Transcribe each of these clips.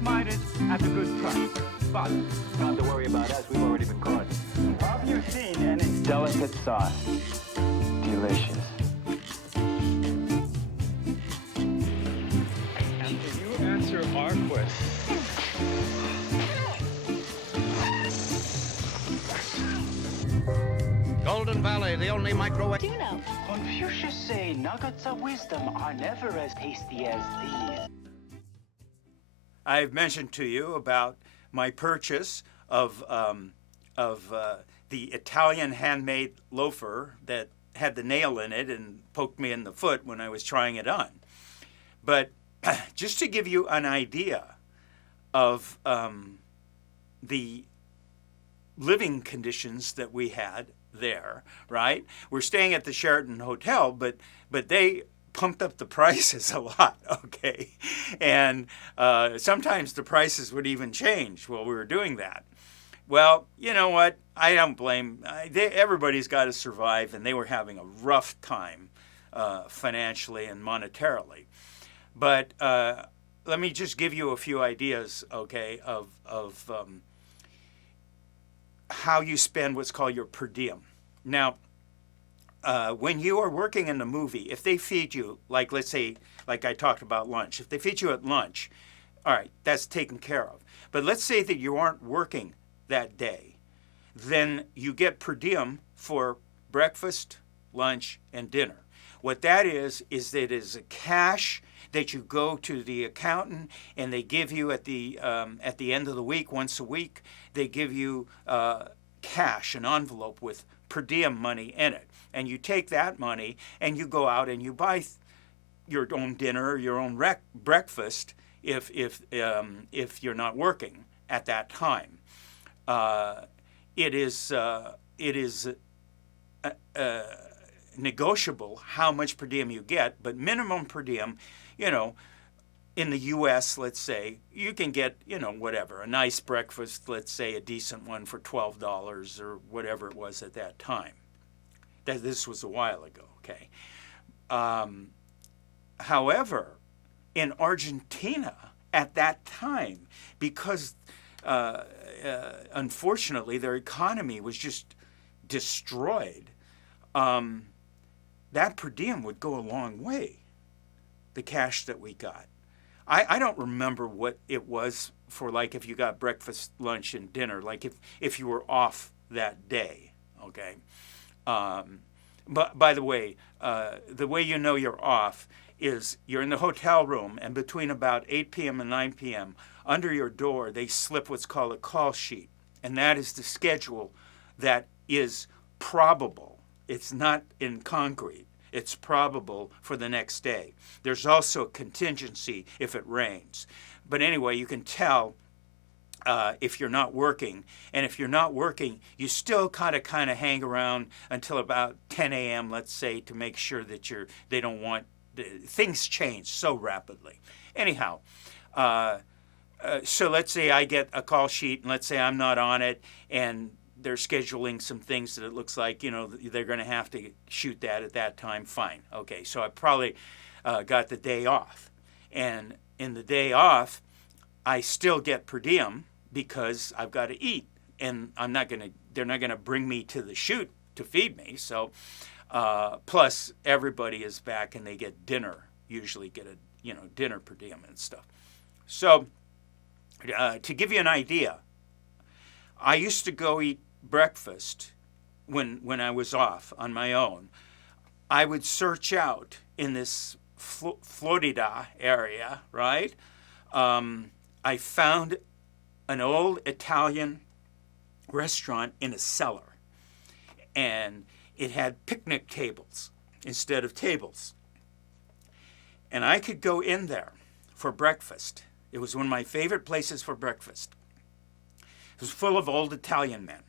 miners at a good price. But not to worry about us, we've already been caught. have you seen any Delicate sauce. Delicious. And can you answer our question? Golden Valley, the only microwave. Do you know? Confucius say nuggets of wisdom are never as tasty as these. I've mentioned to you about my purchase of the Italian handmade loafer that had the nail in it and poked me in the foot when I was trying it on. But just to give you an idea of the living conditions that we had there, right? We're staying at the Sheraton Hotel, but they pumped up the prices a lot, okay? And sometimes the prices would even change while we were doing that. Well, you know what? I don't blame. Everybody's got to survive, and they were having a rough time financially and monetarily. But let me just give you a few ideas, okay, of how you spend what's called your per diem. Now, when you are working in the movie, if they feed you, like let's say, like I talked about lunch, if they feed you at lunch, all right, that's taken care of. But let's say that you aren't working that day, then you get per diem for breakfast, lunch, and dinner. What that is that it is a cash that you go to the accountant and they give you at the end of the week, once a week, they give you cash, an envelope with per diem money in it. And you take that money and you go out and you buy your own dinner, your own breakfast if you're not working at that time. It is negotiable how much per diem you get, but minimum per diem, you know, in the U.S., let's say, you can get, you know, whatever, a nice breakfast, let's say a decent one for $12 or whatever it was at that time. This was a while ago, okay? However, in Argentina at that time, because unfortunately their economy was just destroyed, that per diem would go a long way, the cash that we got. I don't remember what it was for, like, if you got breakfast, lunch, and dinner, like if you were off that day, okay? But by the way you know you're off is you're in the hotel room, and between about 8 p.m. and 9 p.m., under your door, they slip what's called a call sheet, and that is the schedule that is probable. It's not in concrete. It's probable for the next day. There's also a contingency if it rains. But anyway, you can tell if you're not working. And if you're not working, you still kind of hang around until about 10 a.m., let's say, to make sure that they don't want, things change so rapidly. Anyhow, so let's say I get a call sheet, and let's say I'm not on it, and they're scheduling some things that it looks like, you know, they're going to have to shoot that at that time. Fine. Okay, so I probably got the day off. And in the day off, I still get per diem because I've got to eat. And they're not going to bring me to the shoot to feed me. So, plus everybody is back and they get dinner, usually get dinner per diem and stuff. So, to give you an idea, I used to go eat breakfast when I was off on my own. I would search out in this Florida area, right? I found an old Italian restaurant in a cellar, and it had picnic tables instead of tables. And I could go in there for breakfast. It was one of my favorite places for breakfast. It was full of old Italian men.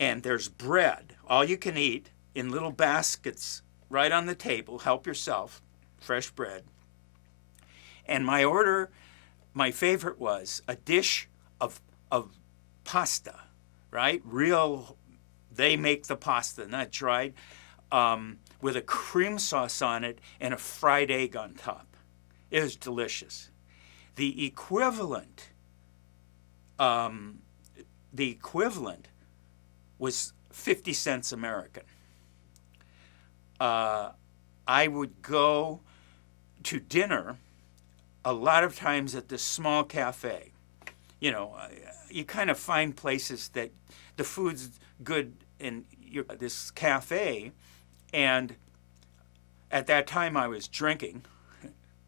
And there's bread, all you can eat, in little baskets right on the table. Help yourself, fresh bread. And my favorite was a dish of pasta, right? They make the pasta, not dried, with a cream sauce on it and a fried egg on top. It was delicious. the equivalent was 50 cents American. I would go to dinner a lot of times at this small cafe. You know, you kind of find places that the food's good in this cafe, and at that time I was drinking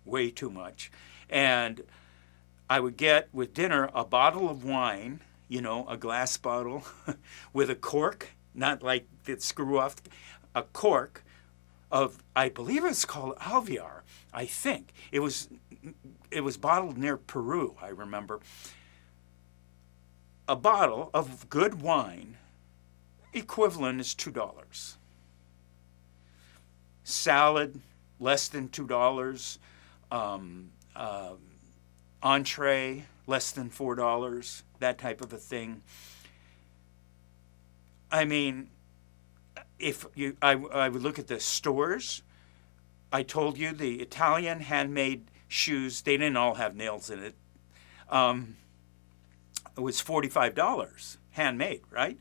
way too much, and I would get with dinner a bottle of wine, you know, a glass bottle with a cork, not like the screw off, a cork of, I believe it's called Alvear, I think. It was bottled near Peru, I remember. A bottle of good wine, equivalent is $2. Salad, less than $2. Entree, less than $4, that type of a thing. I mean, I would look at the stores. I told you the Italian handmade shoes, they didn't all have nails in it. It was $45, handmade, right?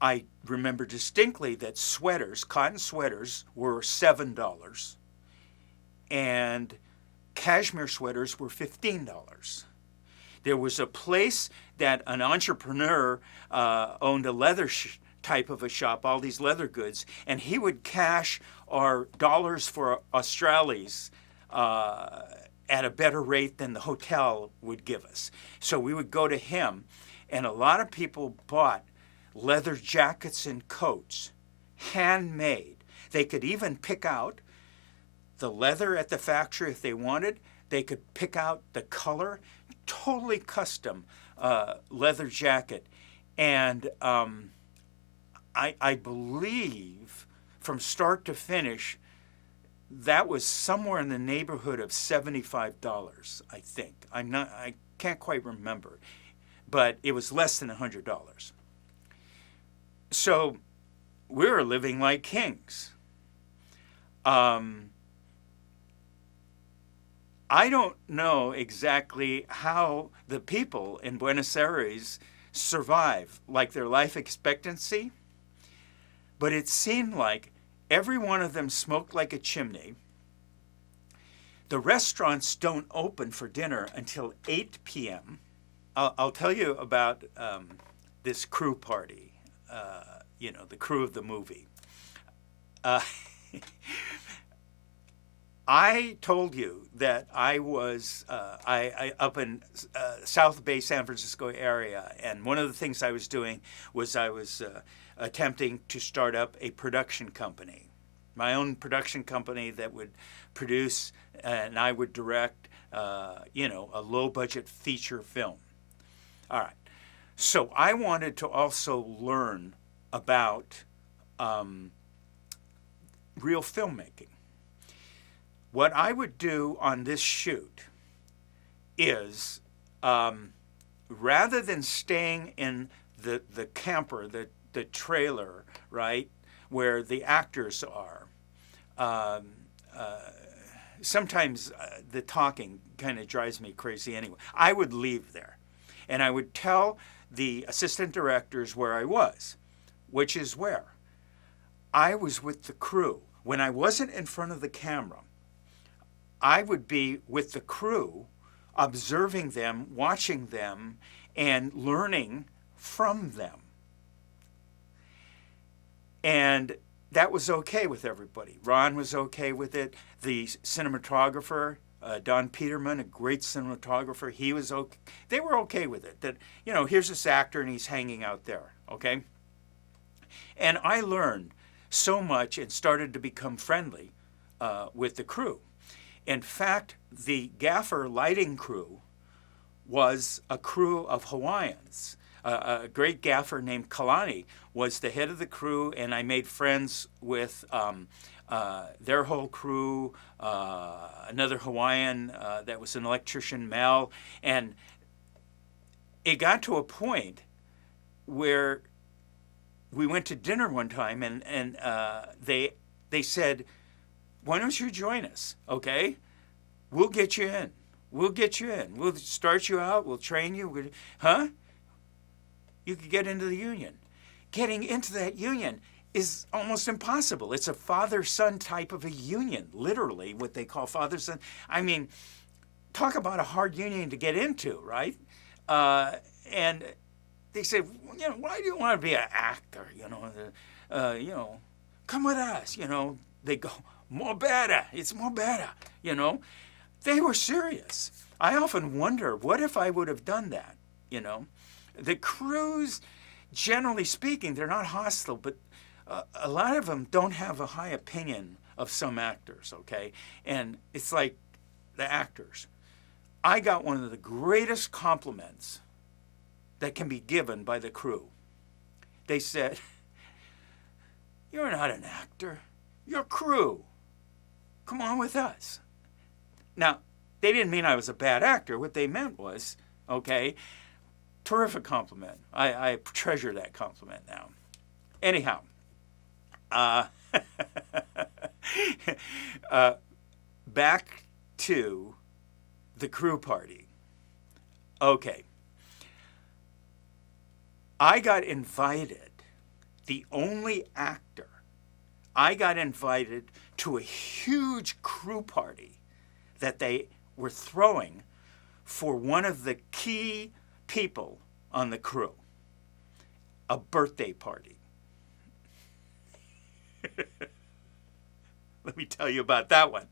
I remember distinctly that sweaters, cotton sweaters, were $7, and cashmere sweaters were $15. There was a place that an entrepreneur owned a leather type of a shop, all these leather goods, and he would cash our dollars for Australies at a better rate than the hotel would give us. So we would go to him, and a lot of people bought leather jackets and coats, handmade. They could even pick out the leather at the factory if they wanted. They could pick out the color, totally custom leather jacket. And I believe from start to finish, that was somewhere in the neighborhood of $75, I think. I can't quite remember, but it was less than $100. So we were living like kings. I don't know exactly how the people in Buenos Aires survive, like their life expectancy, but it seemed like every one of them smoked like a chimney. The restaurants don't open for dinner until 8 p.m. I'll tell you about this crew party, the crew of the movie. I told you that I was I up in South Bay, San Francisco area, and one of the things I was doing was I was attempting to start up a production company, my own production company that would produce and I would direct, a low-budget feature film. All right. So I wanted to also learn about real filmmaking. What I would do on this shoot is, rather than staying in the camper, the trailer, right, where the actors are, sometimes the talking kind of drives me crazy anyway. I would leave there, and I would tell the assistant directors where I was, which is where. I was with the crew. When I wasn't in front of the camera, I would be with the crew, observing them, watching them, and learning from them. And that was okay with everybody. Ron was okay with it. The cinematographer, Don Peterman, a great cinematographer, he was okay. They were okay with it. That, here's this actor and he's hanging out there, okay? And I learned so much and started to become friendly with the crew. In fact, the gaffer lighting crew was a crew of Hawaiians. A great gaffer named Kalani was the head of the crew, and I made friends with their whole crew, another Hawaiian that was an electrician, Mel, and it got to a point where we went to dinner one time, and they said, "Why don't you join us? Okay, we'll get you in. We'll get you in. We'll start you out. We'll train you. Huh? You could get into the union. Getting into that union is almost impossible. It's a father-son type of a union, literally, what they call father-son. I mean, talk about a hard union to get into, right? And they say, you know, why do you want to be an actor? You know, come with us. You know, they go, more better. It's more better. You know, they were serious. I often wonder, what if I would have done that? You know, the crews, generally speaking, they're not hostile, but a lot of them don't have a high opinion of some actors, okay? And it's like the actors. I got one of the greatest compliments that can be given by the crew. They said, "You're not an actor. You're crew. Come on with us." Now, they didn't mean I was a bad actor. What they meant was, okay, terrific compliment. I treasure that compliment now. Anyhow, back to the crew party. Okay. I got invited, the only actor, I got invited to a huge crew party that they were throwing for one of the key people on the crew. A birthday party. Let me tell you about that one.